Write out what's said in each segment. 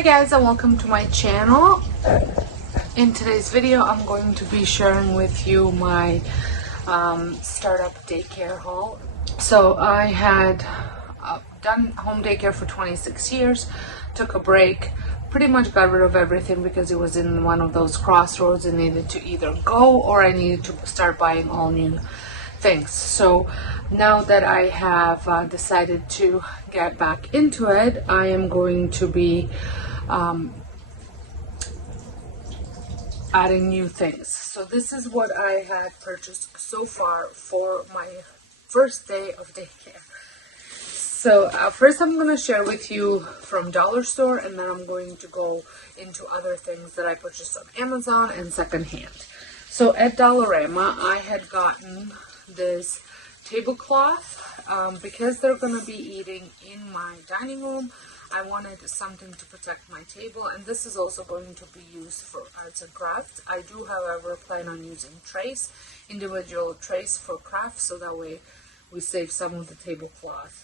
Hi guys, and welcome to my channel. In today's video I'm going to be sharing with you my startup daycare haul. So I had done home daycare for 26 years, took a break, pretty much got rid of everything because it was in one of those crossroads and needed to either go or I needed to start buying all new things. So now that I have decided to get back into it, I am going to be adding new things. So this is what I had purchased so far for my first day of daycare. So first I'm going to share with you from dollar store, and then I'm going to go into other things that I purchased on Amazon and secondhand. So at Dollarama I had gotten this tablecloth because they're going to be eating in my dining room. I wanted something to protect my table, and this is also going to be used for arts and crafts. I do, however, plan on using trays, individual trays for crafts, so that way we save some of the tablecloth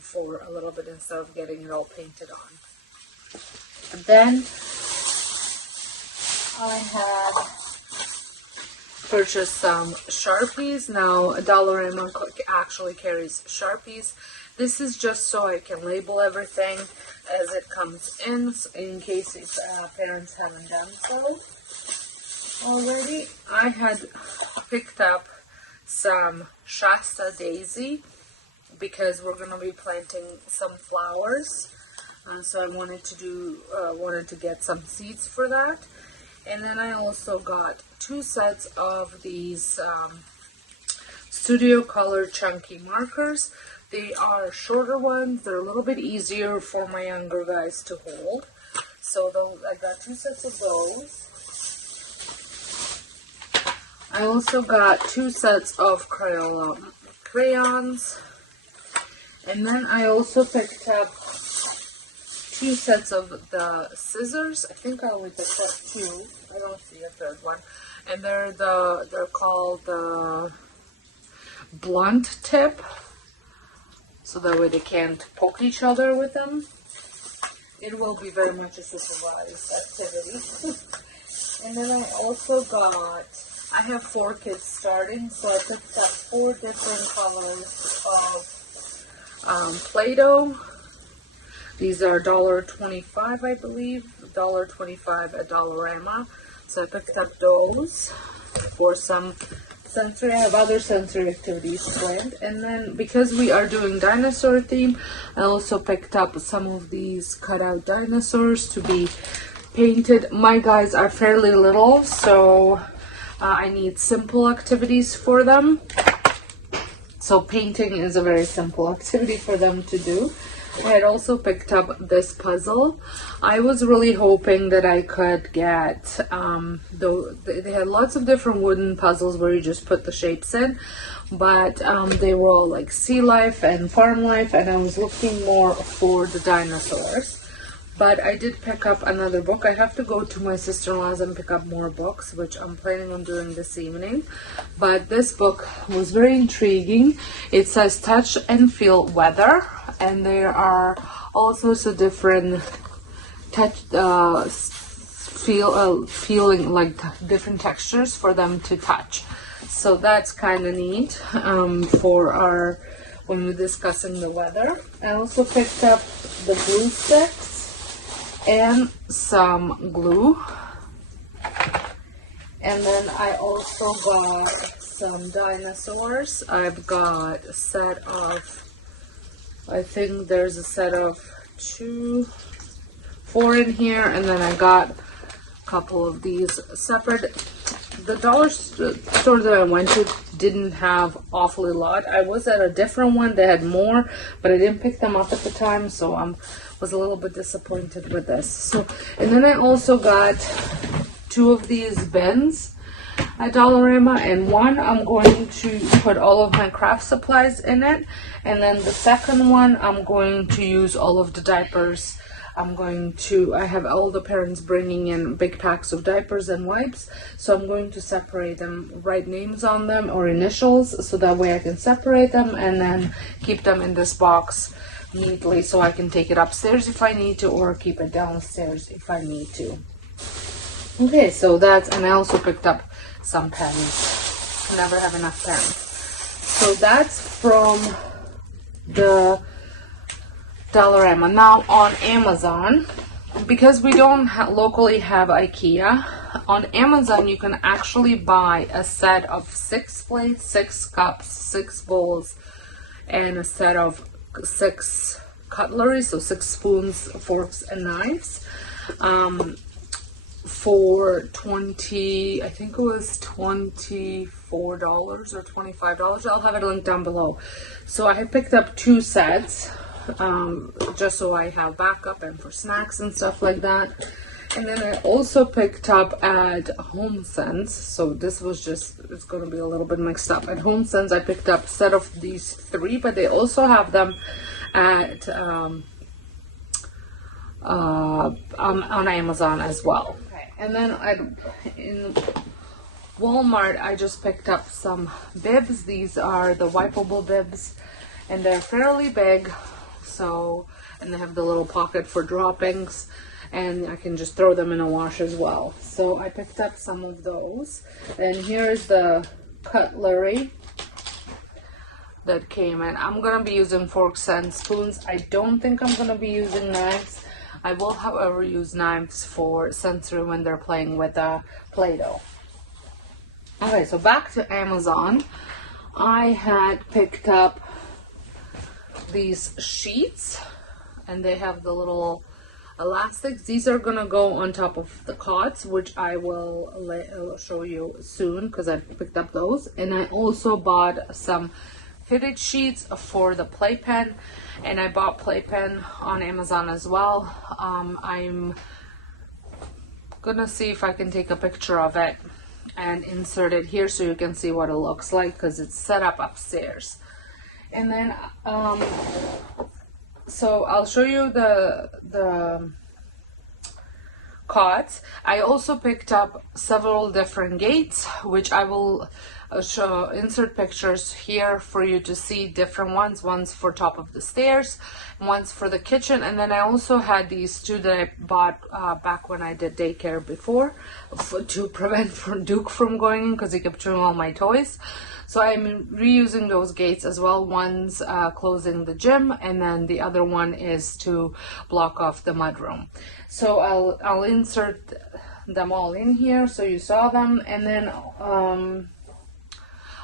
for a little bit instead of getting it all painted on. Then I had purchased some Sharpies. Now Dollarama actually carries Sharpies. This is just so I can label everything as it comes in case if parents haven't done so already. I had picked up some Shasta Daisy because we're going to be planting some flowers, so I wanted to get some seeds for that. And then I also got 2 sets of these Studio Color Chunky markers. They are shorter ones. They're a little bit easier for my younger guys to hold. So I got 2 sets of those. I also got 2 sets of Crayola crayons. And then I also picked up 2 sets of the scissors. I think I only picked up 2. I don't see a third one. And they're called the blunt tip, so that way they can't poke each other with them. It will be very much a supervised activity. And then I also I have 4 kids starting, so I picked up 4 different colors of Play-Doh. These are $1.25, I believe, $1.25 at Dollarama. So I picked up those for some sensory. I have other sensory activities planned. And then because we are doing dinosaur theme, I also picked up some of these cutout dinosaurs to be painted. My guys are fairly little, so I need simple activities for them. So painting is a very simple activity for them to do. I had also picked up this puzzle. I was really hoping that I could get, they had lots of different wooden puzzles where you just put the shapes in, but they were all like sea life and farm life, and I was looking more for the dinosaurs. But I did pick up another book. I have to go to my sister-in-law's and pick up more books, which I'm planning on doing this evening. But this book was very intriguing. It says Touch and Feel Weather, and there are all sorts of different feeling like different textures for them to touch. So that's kind of neat for when we're discussing the weather. I also picked up the glue sticks and some glue, and then I also got some dinosaurs. I've got a set of, I think there's a set of 4 in here, and then I got a couple of these separate. The dollar store that I went to didn't have awfully a lot. I was at a different one that had more, but I didn't pick them up at the time, so I was a little bit disappointed with this. So, and then I also got 2 of these bins at Dollarama, and one I'm going to put all of my craft supplies in it, and then the second one I'm going to use all of the diapers. I have all the parents bringing in big packs of diapers and wipes, so I'm going to separate them, write names on them or initials, so that way I can separate them and then keep them in this box neatly so I can take it upstairs if I need to, or keep it downstairs if I need to. Okay, so that's, and I also picked up some pens. Never have enough pens. So that's from the Dollarama. Now on Amazon, because we don't locally have IKEA, on Amazon you can actually buy a set of 6 plates, 6 cups, 6 bowls, and a set of 6 cutlery, so 6 spoons, forks, and knives, for I think it was $24 or $25. I'll have it linked down below. So I picked up 2 sets, just so I have backup and for snacks and stuff like that. And then I also picked up at HomeSense, so this was just, it's going to be a little bit mixed up. At HomeSense I picked up a set of these 3, but they also have them at on Amazon as well. Okay. And then in Walmart I just picked up some bibs. These are the wipeable bibs, and they're fairly big, so, and they have the little pocket for droppings, and I can just throw them in a wash as well. So I picked up some of those. And here's the cutlery that came in. I'm gonna be using forks and spoons. I don't think I'm gonna be using knives. I will, however, use knives for sensory when they're playing with Play-Doh. Okay, so back to Amazon. I had picked up these sheets, and they have the little elastics. These are gonna go on top of the cots, which I will show you soon because I picked up those. And I also bought some fitted sheets for the playpen, and I bought playpen on Amazon as well. I'm gonna see if I can take a picture of it and insert it here so you can see what it looks like, because it's set up upstairs. And then so I'll show you the cots. I also picked up several different gates, which I will insert pictures here for you to see different ones. One's for top of the stairs, one's for the kitchen, and then I also had these 2 that I bought back when I did daycare before, to prevent Duke from going in because he kept chewing all my toys. So I'm reusing those gates as well. One's closing the gym, and then the other one is to block off the mudroom. So I'll insert them all in here so you saw them. And then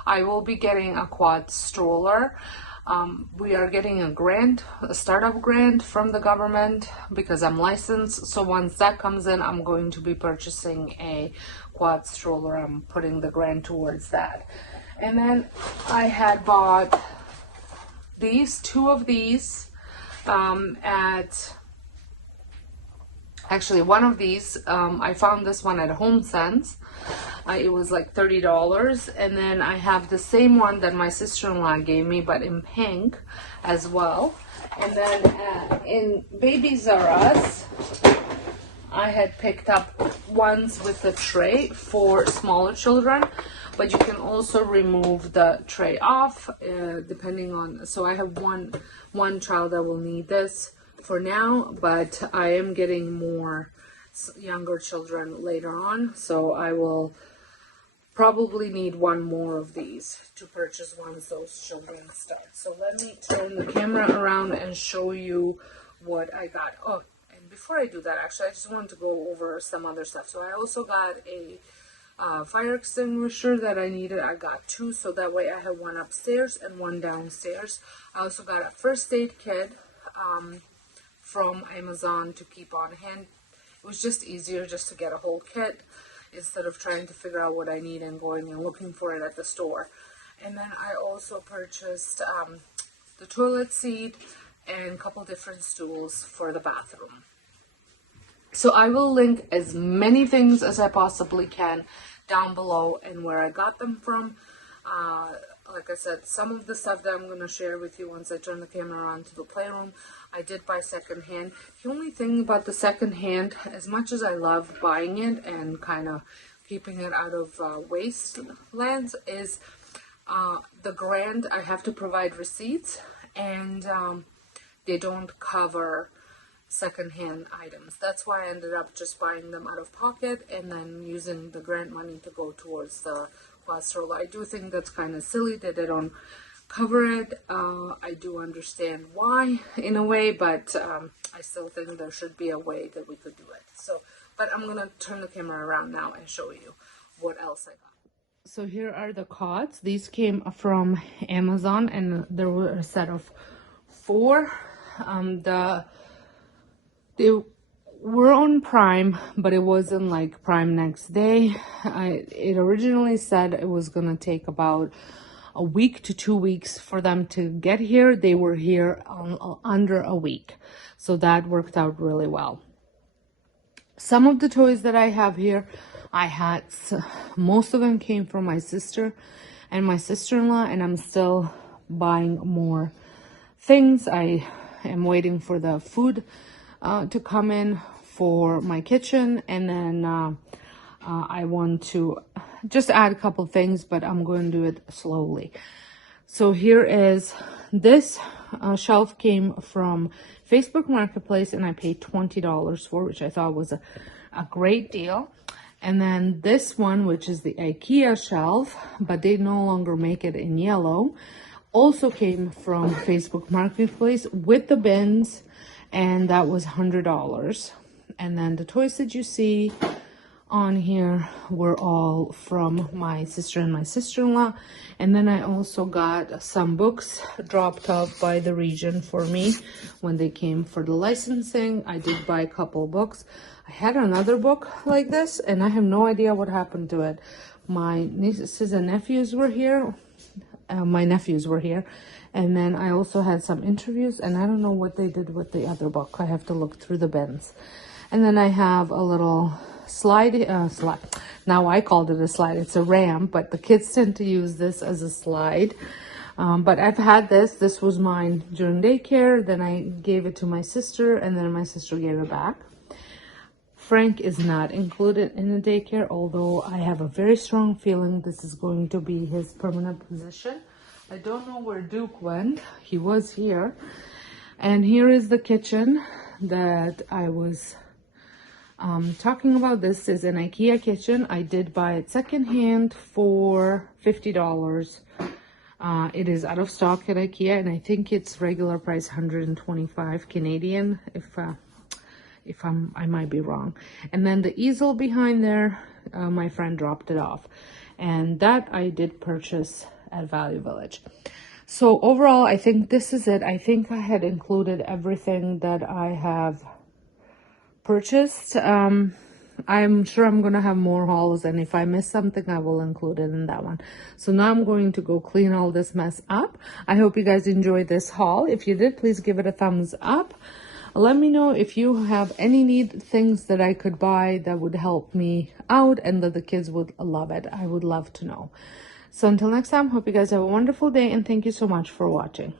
I will be getting a quad stroller. We are getting a startup grant from the government because I'm licensed. So once that comes in, I'm going to be purchasing a quad stroller. I'm putting the grant towards that. And then I had bought 2 of these actually one of these, I found this one at HomeSense. It was like $30. And then I have the same one that my sister-in-law gave me, but in pink as well. And then in Babies R Us, I had picked up ones with the tray for smaller children, but you can also remove the tray off depending on, so I have one child that will need this for now, but I am getting more younger children later on, so I will probably need 1 more of these to purchase once those children start. So let me turn the camera around and show you what I got. Oh, and before I do that, actually, I just wanted to go over some other stuff. So I also got a fire extinguisher that I needed. I got 2, so that way I have 1 upstairs and 1 downstairs. I also got a first aid kit from Amazon to keep on hand. It was just easier just to get a whole kit instead of trying to figure out what I need and going and looking for it at the store. And then I also purchased the toilet seat and a couple different stools for the bathroom. So I will link as many things as I possibly can down below and where I got them from. Like I said, some of the stuff that I'm going to share with you once I turn the camera on to the playroom, I did buy secondhand. The only thing about the secondhand, as much as I love buying it and kind of keeping it out of wastelands, is the grant, I have to provide receipts, and they don't cover secondhand items. That's why I ended up just buying them out of pocket and then using the grant money to go towards the quad stroller. I do think that's kind of silly that they don't cover it. I do understand why in a way, but I still think there should be a way that we could do it. So, but I'm gonna turn the camera around now and show you what else I got. So here are the cots. These came from Amazon, and there were a set of 4. They were on Prime, but it wasn't like Prime next day. It originally said it was gonna take about a week to 2 weeks for them to get here. They were here under a week, so that worked out really well. Some of the toys that I have here, most of them came from my sister and my sister-in-law, and I'm still buying more things. I am waiting for the food to come in for my kitchen, and then I want to just add a couple things, but I'm going to do it slowly. So here is this shelf came from Facebook Marketplace, and I paid $20 for, which I thought was a great deal. And then this one, which is the IKEA shelf, but they no longer make it in yellow, also came from Facebook Marketplace with the bins, and that was $100. And then the toys that you see on here were all from my sister and my sister-in-law. And then I also got some books dropped off by the region for me when they came for the licensing. I did buy a couple books. I had another book like this, and I have no idea what happened to it. My nieces and nephews were here. My nephews were here. And then I also had some interviews, and I don't know what they did with the other book. I have to look through the bins. And then I have a little slide. Now I called it a slide. It's a ramp, but the kids tend to use this as a slide. But I've had this. This was mine during daycare. Then I gave it to my sister, and then my sister gave it back. Frank is not included in the daycare, although I have a very strong feeling this is going to be his permanent position. I don't know where Duke went. He was here. And here is the kitchen that I was talking about. This is an IKEA kitchen. I did buy it secondhand for $50. It is out of stock at IKEA, and I think it's regular price 125 Canadian, I might be wrong. And then the easel behind there, my friend dropped it off, and that I did purchase at Value Village. So overall, I think this is it. I think I had included everything that I have purchased. I'm sure I'm gonna have more hauls, and if I miss something, I will include it in that one. So now I'm going to go clean all this mess up. I hope you guys enjoyed this haul. If you did, please give it a thumbs up. Let me know if you have any things that I could buy that would help me out and that the kids would love it. I would love to know. So until next time, hope you guys have a wonderful day, and thank you so much for watching.